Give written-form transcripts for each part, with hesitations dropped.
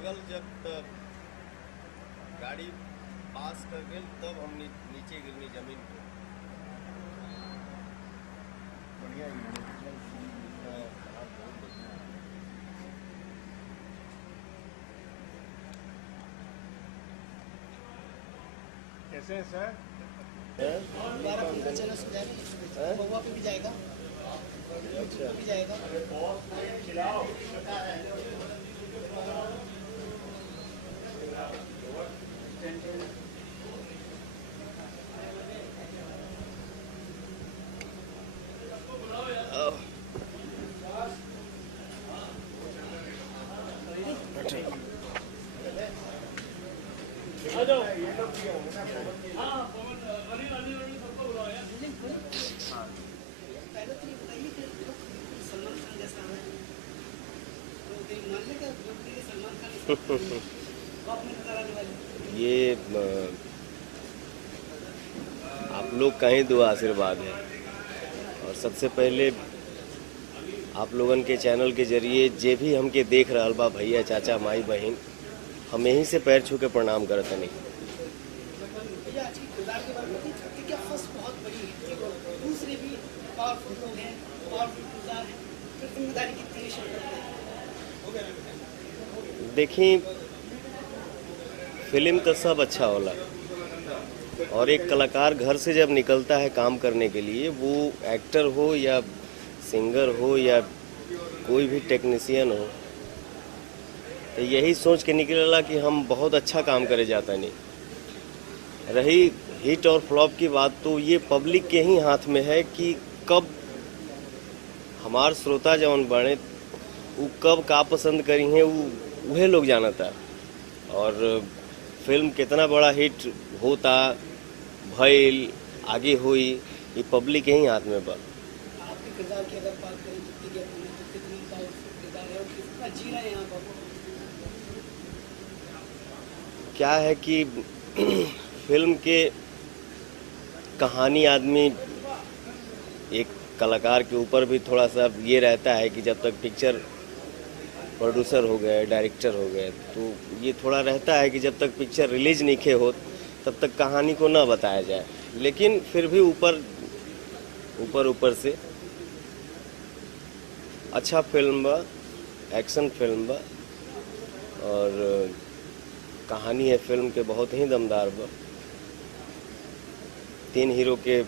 लगल जब तक गाड़ी पास कर गई तब हम नीचे गिरनी जमीन पे। बढ़िया ही है। कैसे है सर? दोबारा 15 चैनल हो जाएगा, महुआ पे भी जाएगा, अच्छा भी जाएगा। ये आप लोग का ही दुआ आशीर्वाद है, और सबसे पहले आप लोगन के चैनल के जरिए जे भी हमके देख रहल बा, भैया चाचा माई बहन, हम यहीं से पैर छू के प्रणाम करत नहीं। देखी फिल्म तो सब अच्छा होला, और एक कलाकार घर से जब निकलता है काम करने के लिए, वो एक्टर हो या सिंगर हो या कोई भी टेक्नीशियन हो, तो यही सोच के निकलेला कि हम बहुत अच्छा काम करे जाता नहीं। रही हिट और फ्लॉप की बात, तो ये पब्लिक के ही हाथ में है कि कब हमार श्रोता जौन बने वो कब का पसंद करी हैं, वो वह लोग जानता है। और फिल्म कितना बड़ा हिट होता भइल आगे हुई, ये पब्लिक के ही हाथ में बा। आपके किरदार की अगर बात करें तो कितनी किरदार है और कितना जी रहे हैं आप? क्या है कि फिल्म के कहानी आदमी, एक कलाकार के ऊपर भी थोड़ा सा ये रहता है कि जब तक पिक्चर प्रोड्यूसर हो गए, डायरेक्टर हो गए, तो ये थोड़ा रहता है कि जब तक पिक्चर रिलीज नहीं हो तब तक कहानी को ना बताया जाए। लेकिन फिर भी ऊपर से अच्छा फिल्म बा, एक्शन फिल्म बा, और कहानी है फिल्म के बहुत ही दमदार बा। 3 हीरो के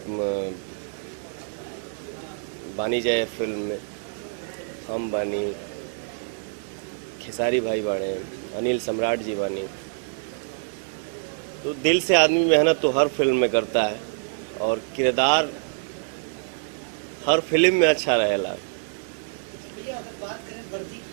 बानी जाए फिल्म में, हम बानी, खेसारी भाई बाने, अनिल सम्राट जी बानी। तो दिल से आदमी मेहनत तो हर फिल्म में करता है, और किरदार हर फिल्म में अच्छा रहेला। भैया अगर बात करें वर्दी की